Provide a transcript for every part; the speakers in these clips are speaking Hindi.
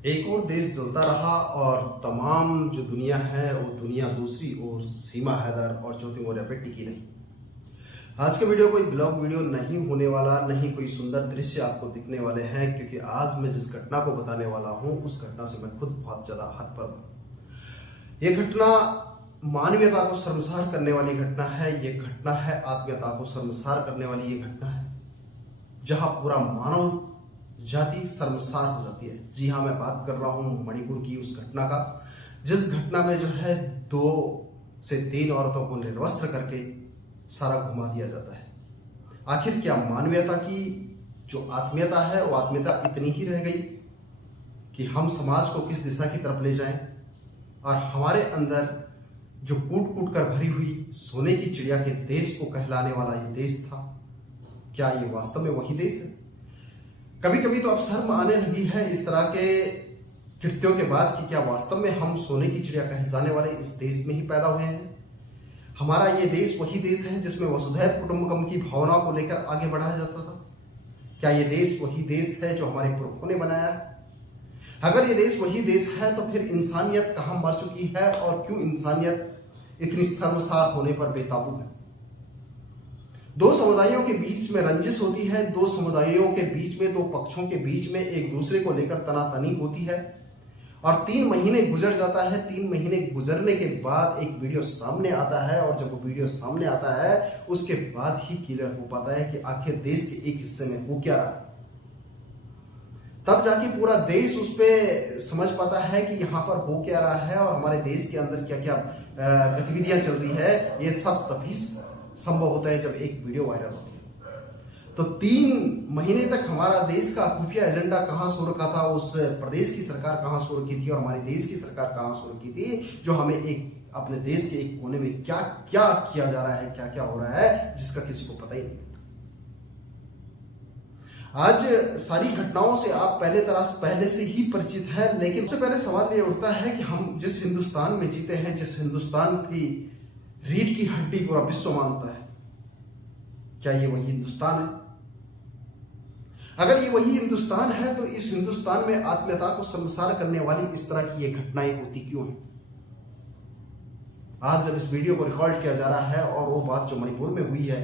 एक और देश जलता रहा और तमाम जो दुनिया है वो दुनिया दूसरी ओर सीमा हैदर और ज्योति मौर्य पे टिकी रही। आज के वीडियो कोई ब्लॉग वीडियो नहीं होने वाला, नहीं कोई सुंदर दृश्य आपको दिखने वाले हैं, क्योंकि आज मैं जिस घटना को बताने वाला हूं उस घटना से मैं खुद बहुत ज्यादा हत पर हूं। ये घटना मानवीयता को शर्मसार करने वाली घटना है। ये घटना है आत्मीयता को शर्मसार करने वाली। ये घटना है जहां पूरा मानव जाति शर्मसार हो जाती है। जी हाँ, मैं बात कर रहा हूं मणिपुर की उस घटना का, जिस घटना में जो है 2 से 3 औरतों को निर्वस्त्र करके सारा घुमा दिया जाता है। आखिर क्या मानवीयता की जो आत्मीयता है वो आत्मीयता इतनी ही रह गई कि हम समाज को किस दिशा की तरफ ले जाएं, और हमारे अंदर जो कूट कूट कर भरी हुई सोने की चिड़िया के देश को कहलाने वाला ये देश था, क्या ये वास्तव में वही देश है? कभी कभी तो अब शर्म आने लगी है इस तरह के कृत्यों के बाद कि क्या वास्तव में हम सोने की चिड़िया कहे जाने वाले इस देश में ही पैदा हुए हैं? हमारा ये देश वही देश है जिसमें वसुधैव कुटुंबकम की भावनाओं को लेकर आगे बढ़ाया जाता था? क्या ये देश वही देश है जो हमारे पुरखों ने बनाया है? अगर ये देश वही देश है तो फिर इंसानियत कहां मर चुकी है, और क्यों इंसानियत इतनी शर्मसार होने पर बेकाबू है? 2 समुदायों के बीच में रंजिश होती है, 2 समुदायों के बीच में, 2 पक्षों के बीच में एक दूसरे को लेकर तनातनी होती है, और 3 महीने गुजर जाता है। 3 महीने गुजरने के बाद एक वीडियो सामने आता है, और जब वो वीडियो सामने आता है उसके बाद ही क्लियर हो पाता है कि आखिर देश के एक हिस्से में हो क्या रहा है। तब जाके पूरा देश उस पर समझ पाता है कि यहाँ पर हो क्या रहा है और हमारे देश के अंदर क्या क्या गतिविधियां चल रही है। ये सब तभी संभव होता है जब एक वीडियो वायरल होती है। तो 3 महीने तक हमारा देश का खुफिया एजेंडा कहां सो रखा था, उस प्रदेश की सरकार कहां सो रखी थी, और हमारे देश की सरकार कहां सो रखी थी, जो हमें एक अपने देश के एक कोने में क्या क्या किया जा रहा है, क्या क्या हो रहा है, जिसका किसी को पता ही नहीं। आज सारी घटनाओं से आप पहले से ही परिचित हैं, लेकिन सबसे पहले सवाल ये उठता है कि हम जिस हिंदुस्तान में जीते हैं, जिस हिंदुस्तान की रीढ़ की हड्डी पूरा विश्व मानता है, क्या ये वही हिंदुस्तान है? अगर ये वही हिंदुस्तान है तो इस हिंदुस्तान में आत्मीयता को शर्मसार करने वाली इस तरह की ये घटनाएं होती क्यों हैं? आज जब इस वीडियो को रिकॉर्ड किया जा रहा है और वो बात जो मणिपुर में हुई है,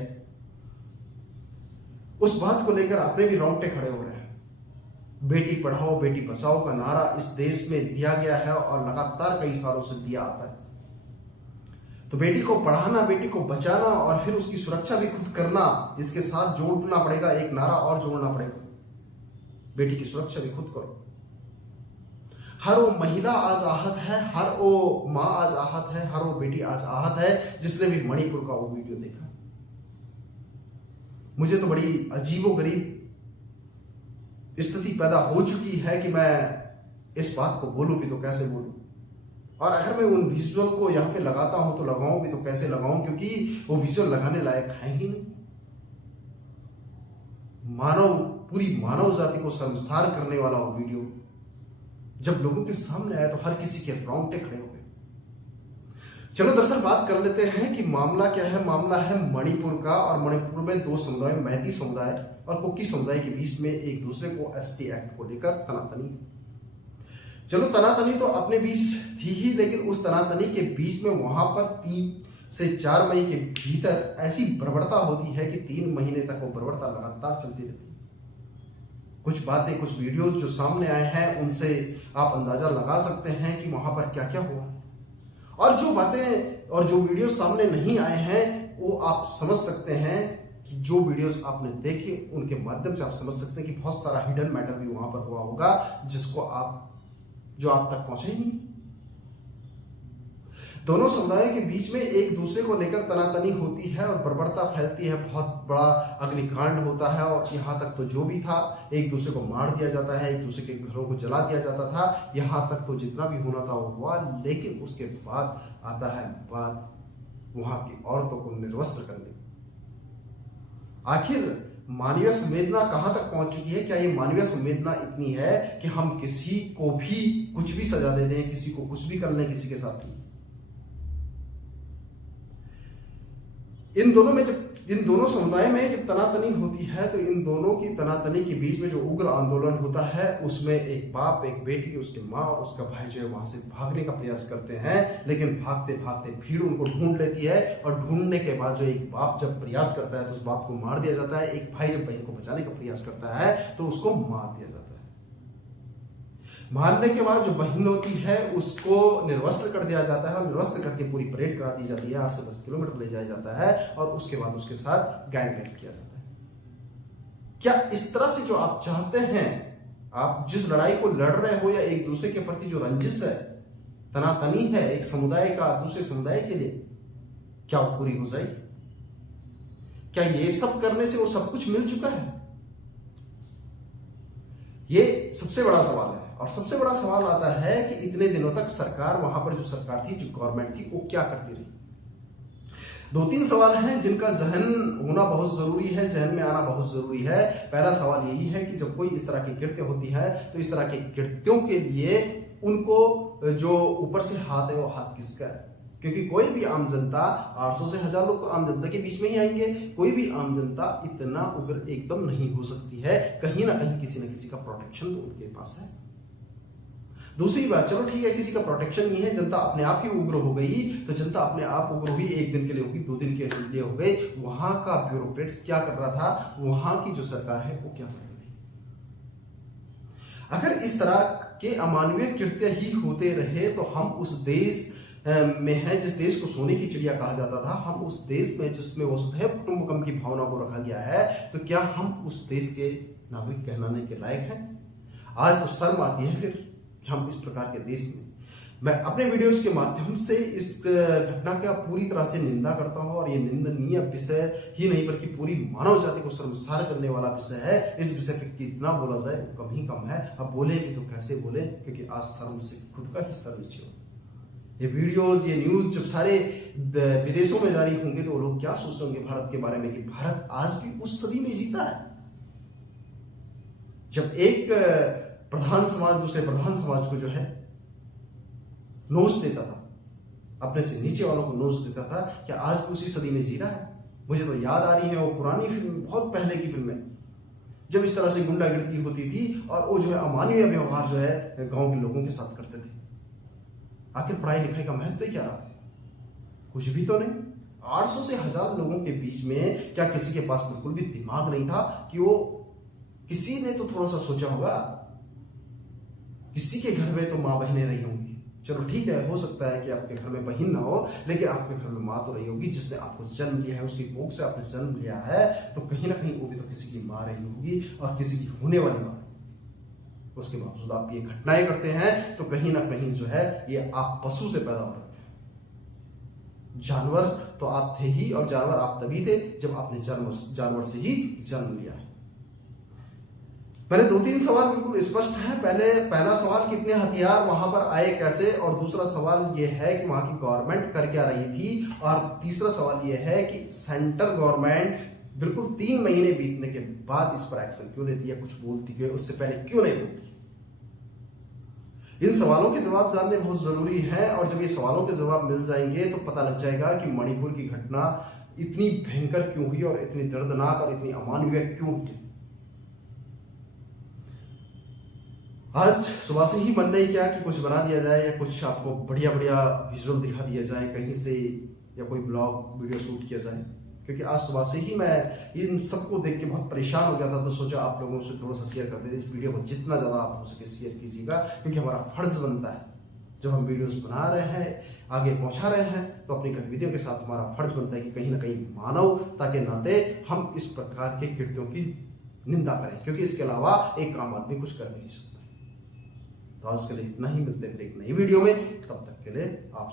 उस बात को लेकर अपने भी रोंगटे खड़े हो रहे हैं। बेटी पढ़ाओ बेटी बचाओ का नारा इस देश में दिया गया है और लगातार कई सालों से दिया आता है। तो बेटी को पढ़ाना, बेटी को बचाना और फिर उसकी सुरक्षा भी खुद करना, इसके साथ जोड़ना पड़ेगा, एक नारा और जोड़ना पड़ेगा, बेटी की सुरक्षा भी खुद करो। हर वो महिला आज आहत है, हर वो माँ आज आहत है, हर वो बेटी आज आहत है जिसने भी मणिपुर का वो वीडियो देखा। मुझे तो बड़ी अजीबोगरीब स्थिति पैदा हो चुकी है कि मैं इस बात को बोलूं भी तो कैसे बोलूं, और अगर मैं उन विजुअल को यहाँ पे लगाता हूं तो लगाऊं भी तो कैसे लगाऊं, क्योंकि वो विजुअल लगाने लायक है ही नहीं। पूरी मानव जाति को शर्मसार करने वाला वो वीडियो जब लोगों के सामने आया तो हर किसी के रोंगटे खड़े हो गए। चलो दरअसल बात कर लेते हैं कि मामला क्या है। मामला है मणिपुर का, और मणिपुर में 2 समुदाय, मैती समुदाय और कुकी समुदाय के बीच में एक दूसरे को एसटी एक्ट को लेकर तनातनी। चलो तनातनी तो अपने बीच थी ही, लेकिन उस तनातनी के बीच में वहां पर 3 से 4 मई के भीतर ऐसी बर्बरता होती है कि 3 महीने तक वो बर्बरता लगातार चलती रहती है। कुछ बातें, कुछ वीडियोस जो सामने आए हैं उनसे आप अंदाजा लगा सकते हैं कि वहां पर क्या क्या हुआ, और जो बातें और जो वीडियो सामने नहीं आए हैं वो आप समझ सकते हैं कि जो वीडियोस आपने देखे उनके माध्यम से आप समझ सकते हैं कि बहुत सारा हिडन मैटर भी वहां पर हुआ होगा जिसको आप तक पहुंचे ही नहीं। दोनों समुदायों के बीच में एक दूसरे को लेकर तनातनी होती है और बर्बरता फैलती है, बहुत बड़ा अग्निकांड होता है, और यहाँ तक तो जो भी था एक दूसरे को मार दिया जाता है, एक दूसरे के घरों को जला दिया जाता था। यहाँ तक तो जितना भी होना था वो हुआ, लेकिन उसके बाद आता है बात वहां की औरतों को निर्वस्त्र करने। आखिर मानवीय संवेदना कहां तक पहुंच चुकी है? क्या ये मानवीय संवेदना इतनी है कि हम किसी को भी कुछ भी सजा दे दें, किसी को कुछ भी कर लें, किसी के साथ नहीं? इन दोनों समुदाय में जब तनातनी होती है तो इन दोनों की तनातनी के बीच में जो उग्र आंदोलन होता है उसमें एक बाप, एक बेटी, उसकी माँ और उसका भाई जो है वहां से भागने का प्रयास करते हैं, लेकिन भागते भागते भीड़ उनको ढूंढ लेती है और ढूंढने के बाद जो एक बाप जब प्रयास करता है तो उस बाप को मार दिया जाता है। एक भाई जब बहन को बचाने का प्रयास करता है तो उसको मार दिया जाता है। मारने के बाद जो बहन होती है उसको निर्वस्त्र कर दिया जाता है और निर्वस्त्र करके पूरी परेड करा दी जाती है, 8 से 10 किलोमीटर ले जाया जाता है और उसके बाद उसके साथ गैंग रेप किया जाता है। क्या इस तरह से जो आप चाहते हैं, आप जिस लड़ाई को लड़ रहे हो या एक दूसरे के प्रति जो रंजिश है, तनातनी है एक समुदाय का दूसरे समुदाय के लिए, क्या वो पूरी हो जाएगी? क्या ये सब करने से वो सब कुछ मिल चुका है? ये सबसे बड़ा सवाल है। और सबसे बड़ा सवाल आता है कि इतने दिनों तक सरकार, वहां पर जो सरकार थी, जो गवर्नमेंट थी, वो क्या करती रही? 2-3 सवाल हैं जिनका जहन होना बहुत जरूरी है, जहन में आना बहुत जरूरी है। पहला सवाल यही है कि जब कोई इस तरह की कृत्य होती है तो इस तरह के कृत्यों के लिए उनको जो ऊपर से हाथ है वो हाथ किसका है? क्योंकि कोई भी आम जनता, 800 से 1000 लोग आम जनता के बीच में ही आएंगे, कोई भी आम जनता इतना उग्र एकदम नहीं हो सकती है। कहीं ना कहीं किसी न किसी का प्रोटेक्शन तो उनके पास है। दूसरी बात, चलो ठीक है किसी का प्रोटेक्शन नहीं है, जनता अपने आप ही उग्र हो गई, तो जनता अपने आप उग्र हुई, 1 दिन के लिए होगी, 2 दिन के लिए हो गई, वहां का ब्यूरोक्रेट्स क्या कर रहा था, वहां की जो सरकार है वो क्या कर रही थी? अगर इस तरह के अमानवीय कृत्य ही होते रहे तो हम उस देश में है जिस देश को सोने की चिड़िया कहा जाता था, हम उस देश में जिसमें वसुधैव कुटुंबकम की भावना को रखा गया है, तो क्या हम उस देश के नागरिक कहलाने के लायक हैं? आज तो शर्म आती है फिर हम इस प्रकार के देश में। मैं अपने वीडियोज के माध्यम से इस घटना का पूरी तरह से निंदा करता हूं और ये निंदनीय विषय ही नहीं बल्कि पूरी मानव जाति को शर्मसार करने वाला विषय है। इस विषय पे कितना बोला जाए वो कम ही कम है। अब बोले भी तो कैसे बोले, क्योंकि आज शर्म से खुद का ही सर नीचे हो। ये वीडियोज, ये न्यूज जब सारे विदेशों में जारी होंगे तो वो लोग क्या सोच रहे होंगे भारत के बारे में कि भारत आज भी उस सदी में जीता है जब एक प्रधान समाज दूसरे प्रधान समाज को जो है नोच देता था, अपने से नीचे वालों को नोच देता था। क्या आज उसी सदी में जी रहा है? मुझे तो याद आ रही है वो पुरानी फिल्म, बहुत पहले की फिल्में, जब इस तरह से गुंडागिर्दी होती थी और वो जो है अमानवीय व्यवहार जो है गांव के लोगों के साथ करते थे। आखिर पढ़ाई लिखाई का महत्व ही क्या रहा? कुछ भी तो नहीं। 800 से 1000 लोगों के बीच में क्या किसी के पास बिल्कुल भी दिमाग नहीं था कि वो, किसी ने तो थोड़ा सा सोचा होगा, किसी के घर में तो माँ बहनें रही होंगी। चलो ठीक है, हो सकता है कि आपके घर में बहन ना हो, लेकिन आपके घर में माँ तो रही होगी जिसने आपको जन्म लिया है, उसकी कोख से आपने जन्म लिया है, तो कहीं ना कहीं वो भी तो किसी की माँ रही होगी और किसी की होने वाली माँ। उसके बावजूद आप ये घटनाएं करते हैं तो कहीं ना कहीं जो है ये आप पशु से पैदा हो रहे हैं। जानवर तो आप थे ही, और जानवर आप तभी थे जब आपने जानवर से ही जन्म लिया है। मैंने 2-3 सवाल बिल्कुल स्पष्ट है। पहला सवाल, कितने हथियार वहां पर आए, कैसे? और दूसरा सवाल यह है कि वहां की गवर्नमेंट कर क्या रही थी? और तीसरा सवाल यह है कि सेंट्रल गवर्नमेंट बिल्कुल 3 महीने बीतने के बाद इस पर एक्शन क्यों लेती है, कुछ बोलती क्यों, उससे पहले क्यों नहीं बोलती? इन सवालों के जवाब जानने बहुत जरूरी है, और जब ये सवालों के जवाब मिल जाएंगे तो पता लग जाएगा कि मणिपुर की घटना इतनी भयंकर क्यों हुई और इतनी दर्दनाक और इतनी अमानवीय क्यों हुई। आज सुबह से ही मन नहीं किया कि कुछ बना दिया जाए या कुछ आपको बढ़िया बढ़िया विजुअल दिखा दिया जाए कहीं से, या कोई ब्लॉग वीडियो शूट किया जाए, क्योंकि आज सुबह से ही मैं इन सबको देख के बहुत परेशान हो गया था। तो सोचा आप लोगों से थोड़ा सा शेयर करते थे। इस वीडियो को जितना ज़्यादा आप हो सके शेयर कीजिएगा, क्योंकि हमारा फर्ज बनता है जब हम वीडियोस बना रहे हैं, आगे पहुंचा रहे हैं, तो अपनी गतिविधियों के साथ हमारा फर्ज बनता है कि कहीं ना कहीं मानवता के नाते हम इस प्रकार के कृत्यों की निंदा करें, क्योंकि इसके अलावा एक आम आदमी कुछ कर नहीं सकता। तो आज के लिए इतना ही, मिलते हैं एक नई वीडियो में, तब तक के लिए आप